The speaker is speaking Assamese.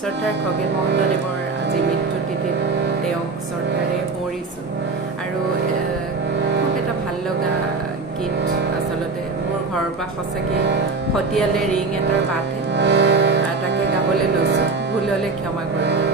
শ্ৰদ্ধাৰ খগেন মহন্তদেৱৰ আজি মৃত্যু তিথিত তেওঁক শ্ৰদ্ধাৰে সোঁৱৰিছোঁ আৰু খুব এটা ভাল লগা গীত আচলতে মোৰ ঘৰৰ পৰা সঁচাকৈ সতীয়ালে ৰিং এটাৰ বাটহে তাকে গাবলৈ লৈছোঁ ভুল হ'লে ক্ষমা কৰিব